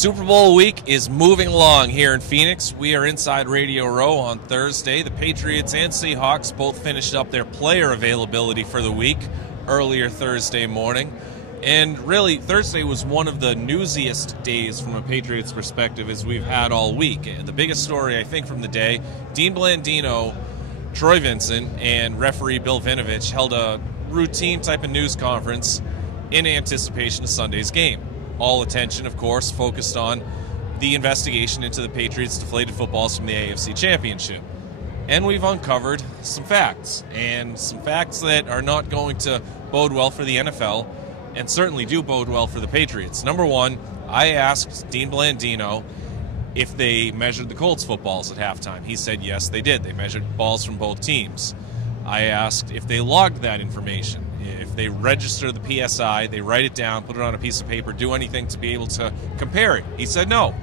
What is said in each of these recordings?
Super Bowl week is moving along here in Phoenix. We are inside Radio Row on Thursday. The Patriots and Seahawks both finished up their player availability for the week earlier Thursday morning. And really, Thursday was one of the newsiest days from a Patriots perspective as we've had all week. And the biggest story, I think, from the day, Dean Blandino, Troy Vincent, and referee Bill Vinovich held a routine type of news conference in anticipation of Sunday's game. All attention, of course, focused on the investigation into the Patriots' deflated footballs from the AFC Championship. And we've uncovered some facts, and some facts that are not going to bode well for the NFL, and certainly do bode well for the Patriots. Number one, I asked Dean Blandino if they measured the Colts footballs at halftime. He said yes, they did. They measured balls from both teams. I asked if they logged that information. If they register the PSI, they write it down, put it on a piece of paper, do anything to be able to compare it. He said no.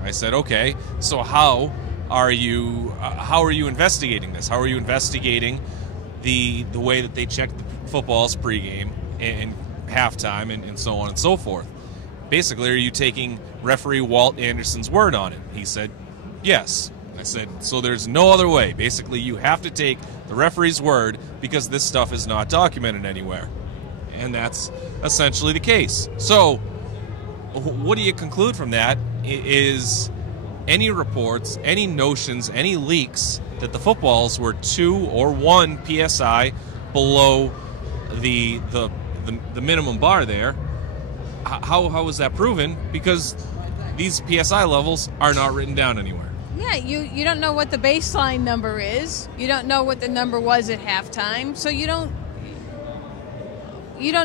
I said, okay, so how are you investigating this? How are you investigating the way that they check the footballs pregame and halftime and so on and so forth? Basically, are you taking referee Walt Anderson's word on it? He said yes. I said, so there's no other way. Basically, you have to take the referee's word because this stuff is not documented anywhere. And that's essentially the case. So what do you conclude from that is any reports, any notions, any leaks that the footballs were 2 or 1 PSI below the minimum bar there. How was that proven? Because these PSI levels are not written down anywhere. Yeah, you don't know what the baseline number is. You don't know what the number was at halftime, so you don't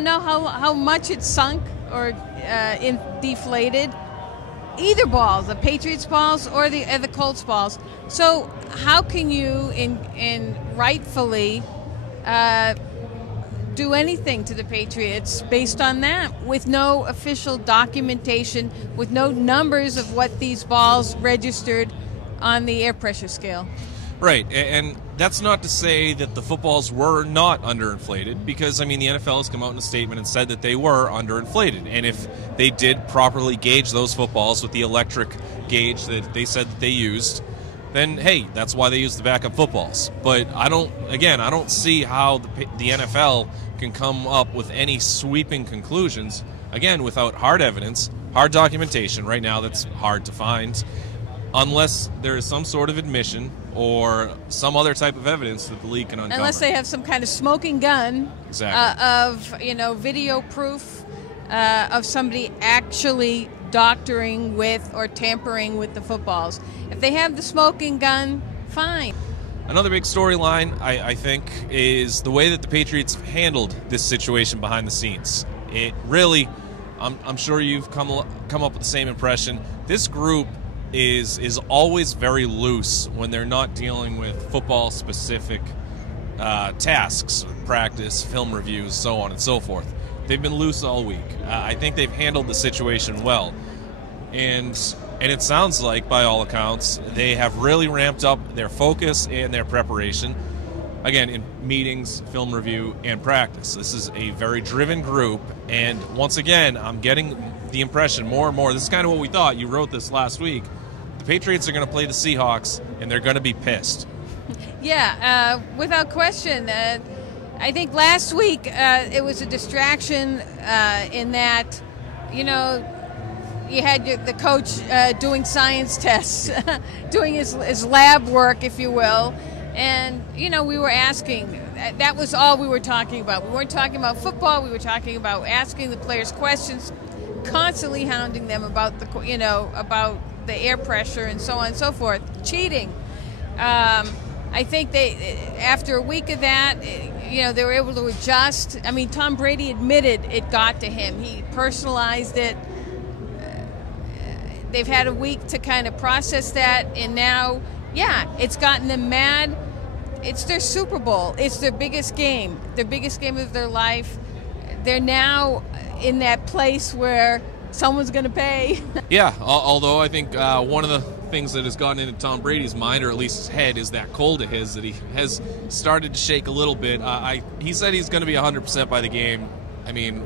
know how much it sunk or deflated. Either balls, the Patriots balls or the Colts balls. So how can you in rightfully do anything to the Patriots based on that with no official documentation, with no numbers of what these balls registered on the air pressure scale? Right, and that's not to say that the footballs were not underinflated, because, I mean, the NFL has come out in a statement and said that they were underinflated. And if they did properly gauge those footballs with the electric gauge that they said that they used, then, hey, that's why they used the backup footballs. But I don't see how the NFL can come up with any sweeping conclusions, again, without hard evidence, hard documentation. Right now, that's hard to find, unless there is some sort of admission or some other type of evidence that the league can uncover. Unless they have some kind of smoking gun of video proof of somebody actually doctoring with or tampering with the footballs. If they have the smoking gun, fine. Another big storyline, I think, is the way that the Patriots have handled this situation behind the scenes. It really, I'm sure you've come up with the same impression. This group is always very loose when they're not dealing with football-specific tasks, practice, film reviews, so on and so forth. They've been loose all week. I think they've handled the situation well. And it sounds like, by all accounts, they have really ramped up their focus and their preparation, again, in meetings, film review, and practice. This is a very driven group, and once again, I'm getting the impression more and more, this is kind of what we thought, you wrote this last week, the Patriots are going to play the Seahawks, and they're going to be pissed. Yeah, without question. I think last week it was a distraction in that, you had the coach doing science tests, doing his lab work, if you will. And, we were asking, that was all we were talking about. We weren't talking about football. We were talking about asking the players questions, constantly hounding them about about the air pressure and so on and so forth. Cheating. I think after a week of that, they were able to adjust. I mean, Tom Brady admitted it got to him. He personalized it. They've had a week to kind of process that, and now, it's gotten them mad. It's their Super Bowl. It's their biggest game of their life. They're now in that place where someone's going to pay. Yeah, although I think one of the things that has gotten into Tom Brady's mind, or at least his head, is that cold of his that he has started to shake a little bit. He said he's going to be 100% by the game. I mean,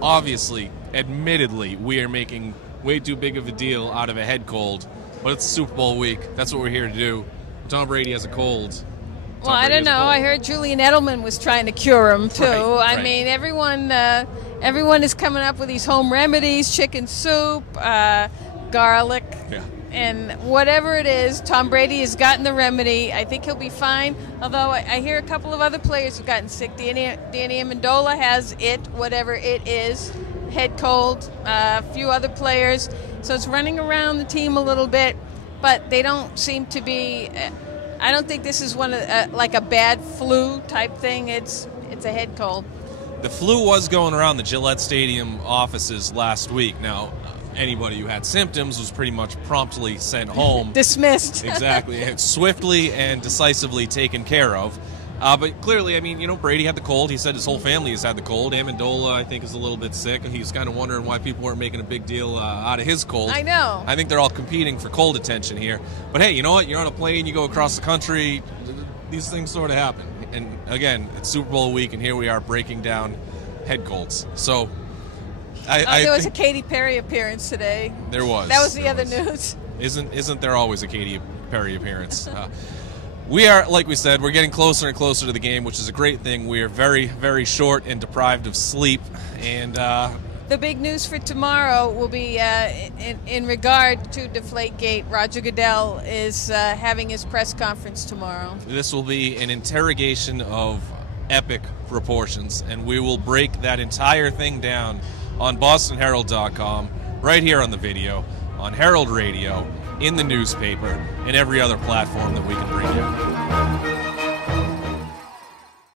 obviously, admittedly, we are making way too big of a deal out of a head cold. But it's Super Bowl week. That's what we're here to do. Tom Brady has a cold. Well, I don't know. I heard Julian Edelman was trying to cure him too. Right. I mean, everyone is coming up with these home remedies: chicken soup, garlic, and whatever it is. Tom Brady has gotten the remedy. I think he'll be fine. Although I hear a couple of other players have gotten sick. Danny Amendola has it, whatever it is, head cold. A few other players. So it's running around the team a little bit, but they don't seem to be. I don't think this is one of like a bad flu type thing. It's a head cold. The flu was going around the Gillette Stadium offices last week. Now, anybody who had symptoms was pretty much promptly sent home. Dismissed. Exactly. Swiftly and decisively taken care of. But clearly, I mean, Brady had the cold. He said his whole family has had the cold. Amendola, I think, is a little bit sick. He's kind of wondering why people weren't making a big deal out of his cold. I know. I think they're all competing for cold attention here. But hey, you know what? You're on a plane, you go across the country, these things sort of happen. And again, it's Super Bowl week, and here we are breaking down head colds. So, there was a Katy Perry appearance today. There was. That was the other news. Isn't there always a Katy Perry appearance? We are, like we said, we're getting closer and closer to the game, which is a great thing. We are very, very short and deprived of sleep. And the big news for tomorrow will be in regard to Deflategate. Roger Goodell is having his press conference tomorrow. This will be an interrogation of epic proportions, and we will break that entire thing down on BostonHerald.com, right here on the video, on Herald Radio, in the newspaper, and every other platform that we can bring you.